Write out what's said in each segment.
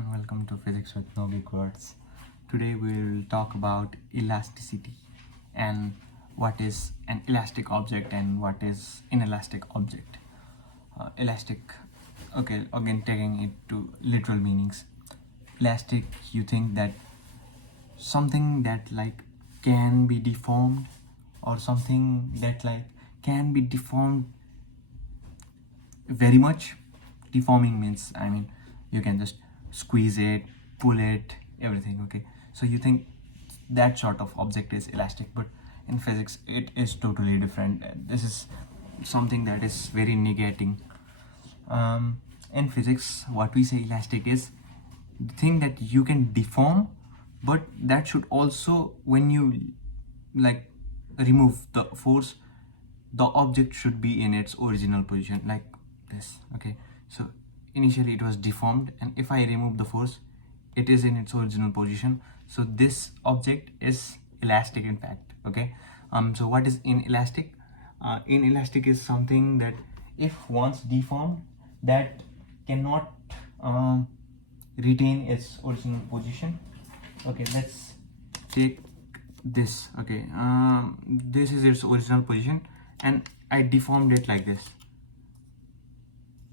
everyone, welcome to Physics with No Big Words. Today we will talk about elasticity and what is an elastic object and what is inelastic object. Elastic, okay, again taking it to literal meanings. Elastic, you think that something that like can be deformed or something that like can be deformed very much. Deforming means, you can just squeeze it, pull it, everything. Okay, so you think that sort of object is elastic, but in physics it is totally different. This is something that is very negating. In physics, what we say elastic is the thing that you can deform, but that should also, when you like remove the force, the object should be in its original position, like this. Okay, so initially it was deformed, and if I remove the force, it is in its original position. So this object is elastic, in fact. Okay, so what is inelastic? Inelastic is something that if once deformed, that cannot retain its original position. Okay, let's take this. Okay, this is its original position, and I deformed it like this.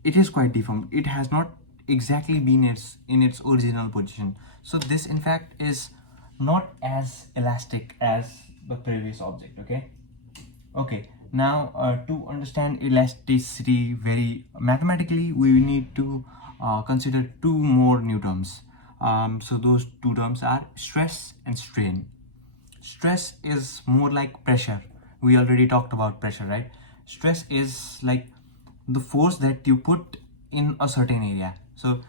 It is quite deformed. It has not exactly been in its original position. So this in fact is not as elastic as the previous object. Okay, now to understand elasticity very mathematically, we need to consider two more new terms. So those two terms are stress and strain. Stress is more like pressure. We already talked about pressure, right? Stress is like the force that you put in a certain area. So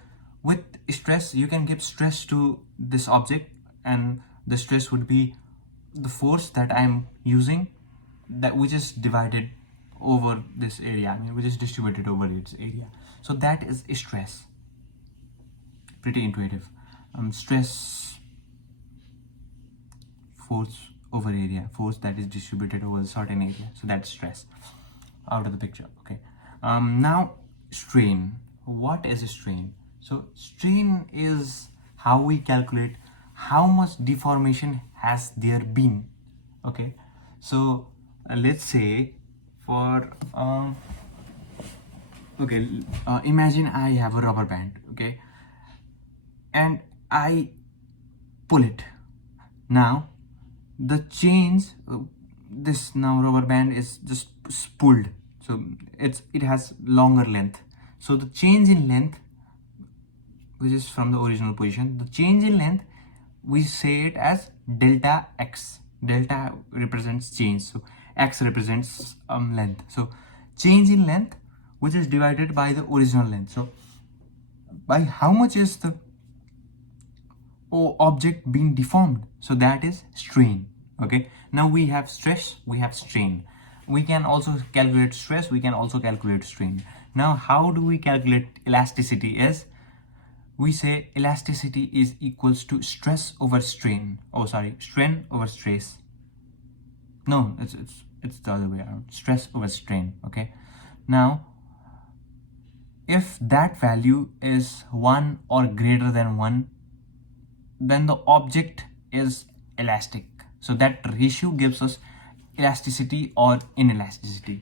with stress, you can give stress to this object, and the stress would be the force that I'm using, that which is divided over this area, which is distributed over its area. So that is stress. Pretty intuitive. Stress, force over area, force that is distributed over a certain area. So that's stress out of the picture. Okay, now strain. What is a strain? So strain is how we calculate how much deformation has there been. Okay, so let's say for imagine I have a rubber band. Okay, and I pull it. Now the chains, this now rubber band is just pulled, so it has longer length. So the change in length, which is from the original position, the change in length, we say it as delta x. Delta represents change, so x represents length. So change in length, which is divided by the original length. So by how much is the object being deformed? So that is strain. Okay, now we have stress, we have strain. We can also calculate stress, we can also calculate strain. Now how do we calculate elasticity? Is we say elasticity is equals to stress over strain. Strain over stress. No, it's the other way around. Stress over strain. Okay, now if that value is 1 or greater than 1, then the object is elastic. So that ratio gives us elasticity or inelasticity.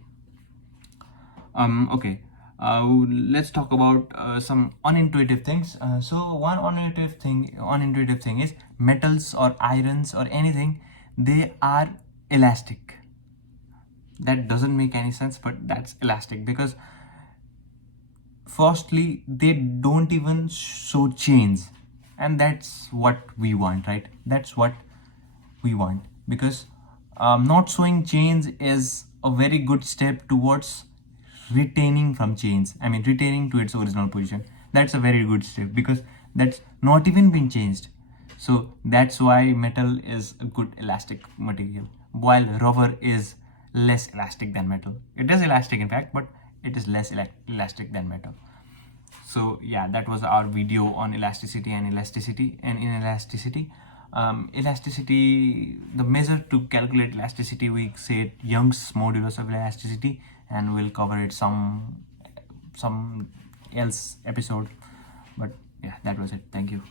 Okay, let's talk about some unintuitive things. So one unintuitive thing is metals or irons or anything, they are elastic. That doesn't make any sense, but that's elastic because firstly they don't even show chains, and that's what we want, right? That's what we want, because not showing chains is a very good step towards retaining from chains. Retaining to its original position. That's a very good step because that's not even been changed. So that's why metal is a good elastic material, while rubber is less elastic than metal. It is elastic in fact, but it is less elastic than metal. So yeah, that was our video on elasticity and elasticity and inelasticity. Elasticity, the measure to calculate elasticity, we say Young's modulus of elasticity, and we'll cover it some else episode. But yeah, that was was it. Thank you.